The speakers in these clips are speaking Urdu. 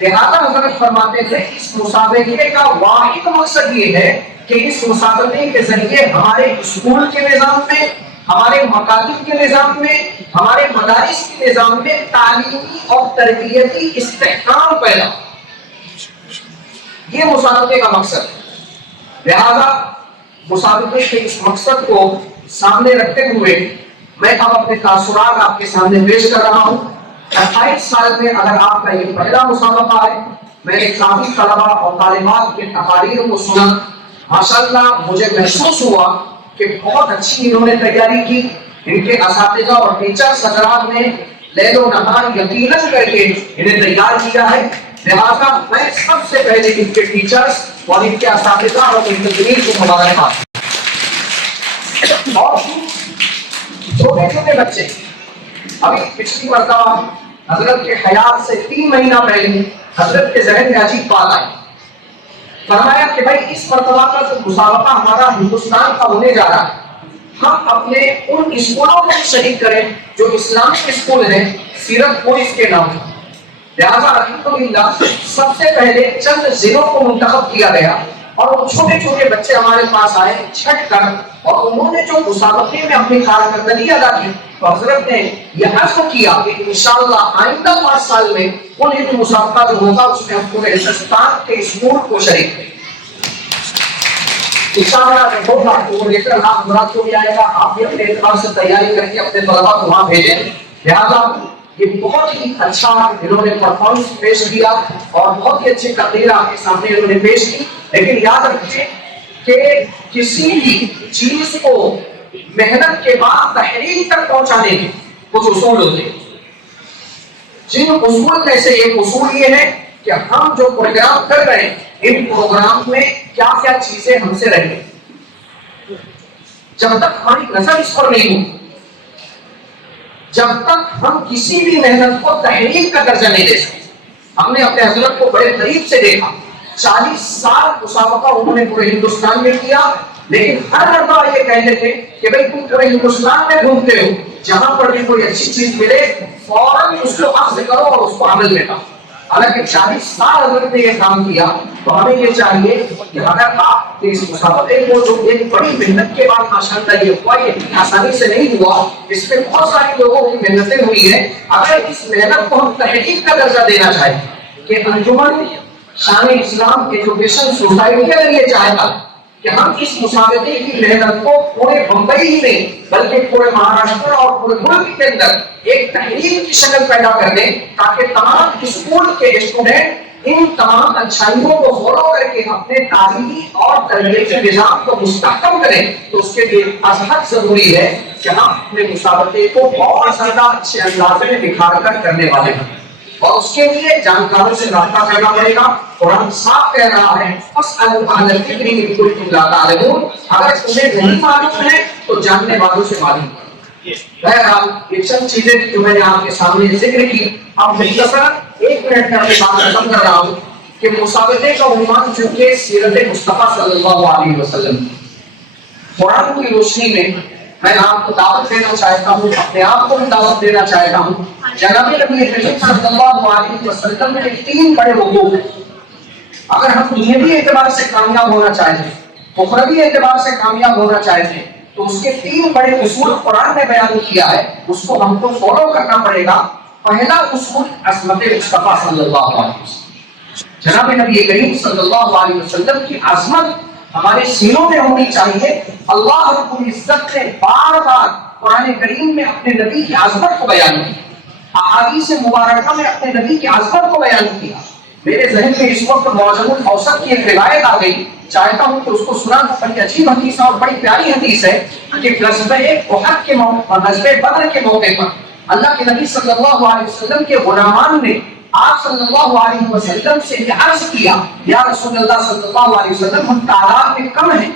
لہذا حضرت فرماتے تھے اس مسابقے کا واحد مقصد یہ ہے کہ اس مسابقے کے ذریعے ہمارے اسکول کے نظام میں، ہمارے مکاتب کے نظام میں، ہمارے مدارس کے نظام میں تعلیمی اور تربیتی استحکام پیدا ہو۔ یہ مسابقے کا مقصد ہے۔ لہذا مسابقے کے اس مقصد کو سامنے رکھتے ہوئے میں اب اپنے تاثرات آپ کے سامنے پیش کر رہا ہوں۔ 28 سال میں اگر آپ کا یہ پہلا مسابقہ ہے، میں نے کافی طلبہ اور طالبات کے تقاریر کو سنا، ماشاءاللہ مجھے محسوس ہوا کہ بہت اچھی انہوں نے تیاری کی۔ ان کے اساتذہ اور ٹیچرز حضرات نے لیل و نہار یقیناً کر کے انہیں تیار کیا ہے۔ لہذا میں سب سے پہلے ان کے ٹیچرز اور ان کے اساتذہ اور منتظمین کو مبارکباد۔ اور چھوٹے چھوٹے بچے ابھی پچھلی مرتبہ حضرت کے حیات سے 3 مہینہ پہلے حضرت کے ذہن میں عجیب بات آئی، فرمایا کہ بھائی اس مرتبہ کا جو مسابقہ ہمارا ہندوستان کا ہونے جا رہا ہے، ہم اپنے ان اسکولوں کو شریک کریں جو اسلامک اسکول ہیں، سیرت پولیس کے نام پر۔ لہٰذا الحمدللہ سب سے پہلے چند ضلعوں کو منتخب کیا گیا اور وہ چھوٹے چھوٹے بچے ہمارے پاس آئے چھٹ کر، اور انہوں نے جو مسابقے میں اپنی کارکردگی ادا کی تو حضرت نے یہ عزم کیا کہ انشاءاللہ آئندہ 5 سال میں انہیں مسابقہ جو ہوگا اس میں ہم پورے ہندوستان کے اسکول کو شریک کریں۔ انشاءاللہ ہوگا وہ لے کر آپ حضرات کو بھی آئے گا، آپ بھی اپنے اعتبار سے تیاری کر کے اپنے طلباء کو وہاں بھیجیں۔ لہٰذا یہ بہت ہی اچھا انہوں نے پرفارمنس پیش کیا اور بہت ہی اچھی تقریر آپ کے سامنے انہوں نے پیش کی۔ لیکن یاد رکھیے کہ کسی بھی چیز کو محنت کے بعد تحریر تک پہنچانے کے کچھ اصول ہوتے ہیں۔ جن اصول میں سے ایک اصول یہ ہے کہ ہم جو پروگرام کر رہے ہیں ان پروگرام میں کیا کیا چیزیں ہم سے رہیں۔ جب تک ہماری نظر اس پر نہیں ہو، جب تک ہم کسی بھی محنت کو تحریر کا درجہ نہیں دے سکتے۔ ہم نے اپنے حضرت کو بڑے قریب سے دیکھا، 40 سال مسابقہ انہوں نے پورے ہندوستان میں کیا، لیکن ہر مرتبہ یہ کہتے تھے کہ بھائی تم پورے ہندوستان میں گھومتے ہو، جہاں پر بھی کوئی اچھی چیز ملے فوراً اس کو اخذ کرو اور اس کو عمل میں لاؤ۔ حالانکہ 40 سال حضرت نے یہ کام کیا، تو ہمیں یہ چاہیے کہ اگر آپ اس مسابقے کو جو ایک بڑی محنت کے بعد ماشاءاللہ یہ ہوا، یہ آسانی سے نہیں ہوا، اس میں بہت سارے لوگوں کی محنتیں ہوئی ہیں، اگر اس محنت کو ہم تحقیق کا درجہ دینا چاہیں کہ انجمن شان اسلام ایجوکیشن سوسائٹی اگر یہ چاہتا کہ ہم اس مسابقے کی محنت کو پورے بمبئی ہی نہیں بلکہ پورے مہاراشٹر اور پورے ملک کے اندر ایک تحریر کی شکل پیدا کر دیں تاکہ تمام اسکول کے اسٹوڈنٹ ان تمام اچھائیوں کو فالو کر کے اپنے تعلیمی اور تربیتی نظام کو مستحکم کریں، تو اس کے لیے از حد ضروری ہے کہ ہم اپنے مسابقے کو بہت زیادہ اچھے انداز میں نکھار کر کرنے والے ہیں، اور اس کے لیے جانکاروں سے رابطہ کرنا پڑے گا۔ قرآن صاف کہہ رہا ہے فَاسْأَلُوا أَهْلَ الذِّكْرِ إِن كُنتُمْ لَا تَعْلَمُونَ، اگر تمہیں نہیں معلوم ہے تو جاننے والوں سے معلوم کرو۔ بہرحال یہ چند چیزیں جو میں نے آپ کے سامنے ذکر کی، اب مختصر 1 منٹ میں اپنی بات ختم کر رہا ہوں کہ مسابقے کا عنوان چونکہ سیرت مصطفیٰ صلی اللہ علیہ وسلم، قرآن کی روشنی میں آپ کو دعوت دینا چاہتا ہوں، اپنے آپ کو بھی دعوت دینا چاہتا ہوں۔ جناب نبی کریم صلی اللہ علیہ وسلم نے 3 بڑے حقوق، اگر ہم دنیاوی اعتبار سے کامیاب ہونا چاہتے ہیں، اخروی اعتبار سے کامیاب ہونا چاہتے ہیں، تو اس کے 3 بڑے اصول قرآن نے بیان کیا ہے، اس کو ہم کو فالو کرنا پڑے گا۔ پہلا اصول عظمت مصطفیٰ صلی اللہ علیہ وسلم، جناب نبی کریم صلی اللہ علیہ وسلم کی عظمت ہمارے سینوں میں ہونی چاہیے۔ اللہ رب العزت نے بار بار قرآن کریم میں اپنے نبی کی عظمت کو بیان کیا، احادیث مبارکہ میں اپنے نبی کی عظمت کو بیان کیا۔ میرے ذہن میں اس وقت معجم الاوسط کی ایک روایت آ گئی، چاہتا ہوں کہ اس کو سنا، بڑی عجیب حدیث ہے اور بڑی پیاری حدیث ہے کہ غزوہ احد کے موقع پر، غزوہ بدر کے موقع پر اللہ کے نبی صلی اللہ علیہ وسلم کے غلامان نے آپ صلی اللہ علیہ وسلم سے یہ عرض کیا، یا رسول اللہ صلی اللہ علیہ وسلم ہم تعداد میں کم ہیں،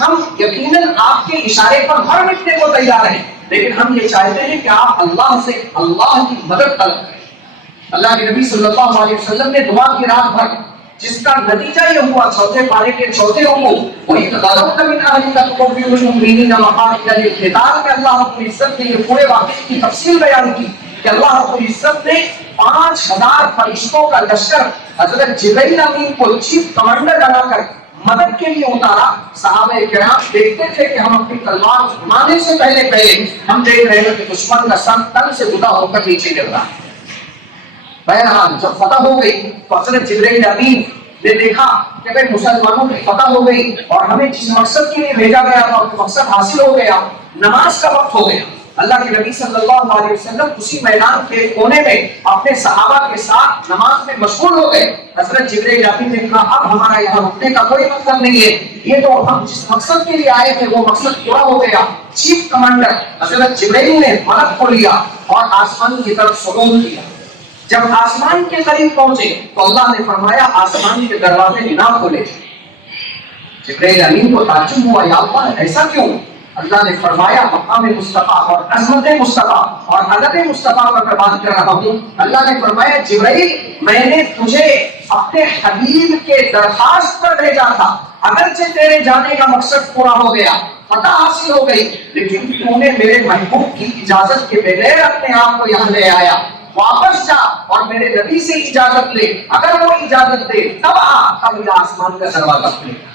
ہم یقیناً آپ کے اشارے پر مر مٹنے کو تیار ہیں، لیکن ہم یہ چاہتے ہیں کہ آپ اللہ سے اللہ کی مدد طلب کریں۔ اللہ کے نبی صلی اللہ علیہ وسلم نے دعا کی رات بھر، جس کا نتیجہ یہ ہوا چوتھے پارے کے چوتھے رکوع وہی تقاضا کبھی کہانی کا تو بھی المؤمنین مقاصد القتال کہ اللہ رب العزت نے یہ پورے واقعے کی تفصیل بیان کی کہ اللہ رب العزت نے 5000 فرشتوں کا لشکر حضرت جبرائیل امین کو چیف کمانڈر بنا کر مدد کے لیے اتارا. صحابہ کرام دیکھتے تھے کہ ہم اپنی تلوار گھمانے سے پہلے ہم دیکھ رہے ہیں کہ دشمن کا سر تن سے جدا ہو کر نیچے گر رہا ہے. بہرحال جب فتح ہو گئی تو حضرت جبرائیل امین نے دیکھا کہ بھائی مسلمانوں کی فتح ہو گئی اور ہمیں جس مقصد کے لیے بھیجا گیا تھا وہ مقصد حاصل ہو گیا. نماز کا وقت ہو گیا. اللہ کے نبی صلی اللہ علیہ وسلم اسی میدان کے کونے میں اپنے صحابہ کے ساتھ نماز میں مشغول ہو گئے. حضرت جبرائیل امین نے کہا اب ہمارا یہاں رکنے کا کوئی مطلب نہیں ہے, یہ تو ہم جس مقصد کے لیے آئے تھے وہ مقصد پورا ہو گیا. چیف کمانڈر حضرت جبرائیل نے ملک کو لیا اور آسمان کی طرف صعود کیا. جب آسمان کے قریب پہنچے تو اللہ نے فرمایا آسمان کے دروازے نہ کھولے. جبرائیل امین کو تعجب ہوا, یا اللہ ایسا کیوں؟ اللہ نے فرمایا مقام مصطفیٰ اور عظمت مصطفیٰ اور ادب مصطفیٰ پر میں بات کر رہا ہوں. اللہ نے فرمایا جبرائیل میں نے تجھے اپنے حبیب کے درخواست پر بھیجا تھا, اگرچہ تیرے جانے کا مقصد پورا ہو گیا, فتح حاصل ہو گئی, لیکن تو نے میرے محبوب کی اجازت کے بغیر اپنے آپ کو یہاں لے آیا. واپس جا اور میرے نبی سے اجازت لے, اگر وہ اجازت دے تب تب یہ آسمان کا دروازہ کھلے گا.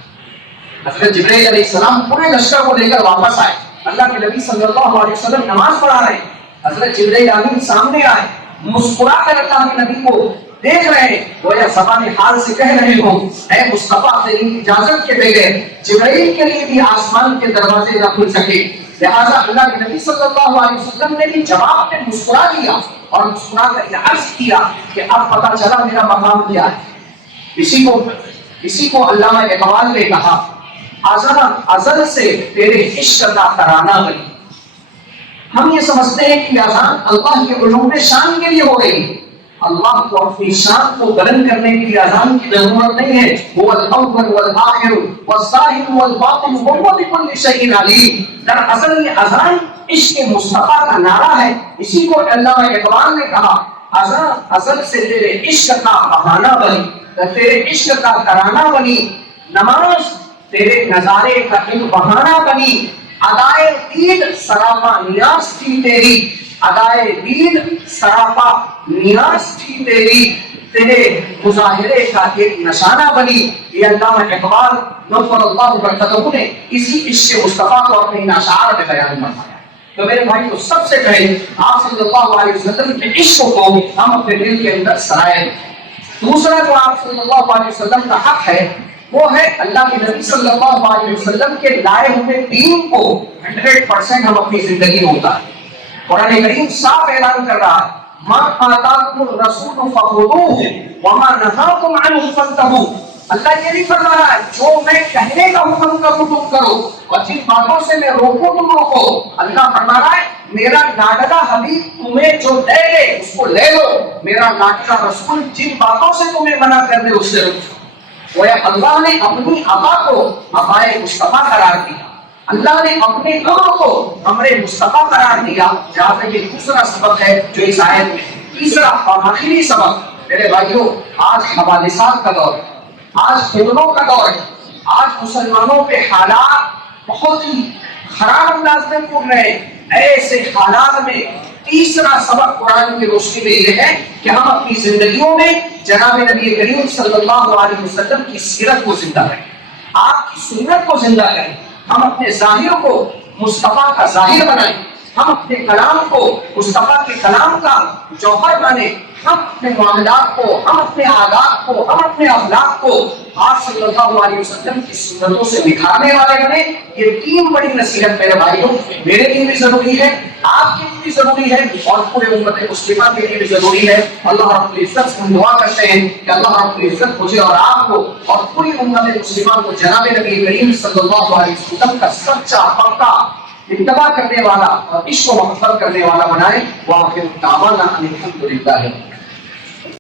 حضرت جبرائیل علیہ السلام پورے لشکر کو لے کر واپس آئے. اللہ کے نبی صلی اللہ علیہ وسلم نماز پڑھا رہے. حضرت جبرائیل امین سامنے آئے, مسکرا کر اللہ کے نبی کو دیکھ رہے ہیں, گویا زبان حال سے کہہ رہے ہوں اے مصطفیٰ تیری اجازت کے بغیر جبرائیل کے لیے بھی آسمان کے دروازے نہ کھل سکے. لہٰذا اللہ کے نبی صلی اللہ علیہ وسلم نے بھی جواب میں مسکرا دیا اور مسکرا کر یہ عرض کیا کہ اب پتہ چلا میرا مقام کیا ہے. اسی کو علامہ اقبال نے کہا ازل سے تیرے عشق کا ترانہ بنی. ہم یہ سمجھتے ہیں کہ اذان اللہ کے علوم شان کے لیے ہو رہی ہے. اللہ کو اپنی شان کو بلند کرنے کے لیے اذان کی ضرورت نہیں ہے. هو الاول والآخر والظاہر والباطن وهو بكل شيء علیم. دراصل یہ اذان عشق مصطفیٰ کا نعرہ ہے. اسی کو علامہ اقبال نے کہا اذان ازل سے تیرے عشق کا بہانہ بنی, تیرے عشق کا ترانہ بنی. نماز تیرے نظارے کا ایک بہانہ بنی. ادائے دید سراپا نیاز تھی تیری, ادائے دید سراپا نیاز تھی تیری, تیرے مظاہرے کا ایک نشانہ بنی. یہ علامہ اقبال نور اللہ برکتہ نے اسی عشق مصطفیٰ کو اپنے ان اشعار میں بیان فرمایا. تو میرے بھائی کو سب سے پہلے آپ صلی اللہ علیہ وسلم کے عشق کو ہم اپنے دل کے اندر سرائے. دوسرا جو آپ صلی اللہ علیہ وسلم کا حق ہے وہ ہے اللہ کے نبی صلی اللہ علیہ وسلم کے لائے ہوئے دین کو 100% ہم اپنی زندگی میں اتاریں. قرآن کریم صاف اعلان کر رہا ہے ما آتاکم الرسول فخذوہ وما نہاکم عنہ فانتہوا. اللہ یہ نہیں فرما رہا ہے جو میں کہنے کا حکم کروں تم کرو اور جن باتوں سے میں روکوں تم روکو. اللہ فرما رہا ہے میرا لاڈلا حبیب تمہیں جو دے لے اس کو لے لو, میرا لاڈلا رسول جن باتوں سے تمہیں منع کر دے اس سے رکو. اللہ نے اپنی عطا کو عطائے مصطفیٰ قرار دیا. اللہ نے اپنے امر کو امر مصطفیٰ قرار دیا. جہاں پہ یہ دوسرا سبق ہے جو اس آیت میں. تیسرا اور آخری سبق میرے بھائیوں, آج حوادثات کا دور ہے, آج فتنوں کا دور ہے, آج مسلمانوں پہ حالات بہت ہی خراب انداز میں پڑ رہے ہیں. ایسے حالات میں تیسرا سبق قرآن کی روشنی میں یہ ہے کہ ہم اپنی زندگیوں میں جناب نبی کریم صلی اللہ علیہ وسلم کی سیرت کو زندہ کریں, آپ کی سنت کو زندہ کریں. ہم اپنے ظاہر کو مصطفیٰ کا ظاہر بنائیں, ہم اپنے کلام کو مصطفیٰ کے کلام کا جوہر بنائیں. ہم اپنے معاملات کو, ہم اپنے عادات کو, ہم اپنے اخلاق کو آپ صلی اللہ علیہ وسلم کی سنتوں سے نکھارنے والے بنے. یہ تین بڑی نصیحت میرے بھائیوں میرے لیے بھی ضروری ہے, آپ کے لیے بھی ضروری ہے اور پورے امت مسلمہ کے لیے بھی ضروری ہے. اللہ رب العزت سے ہم دعا کرتے ہیں کہ اللہ رب العزت مجھے اور آپ کو اور پوری امت مسلمہ کو جناب نبی کریم صلی اللہ علیہ وسلم کا سچا پکا اتباع کرنے والا اور عشق و محبت کرنے والا بنائے. وآخر دعوانا ان الحمد للہ.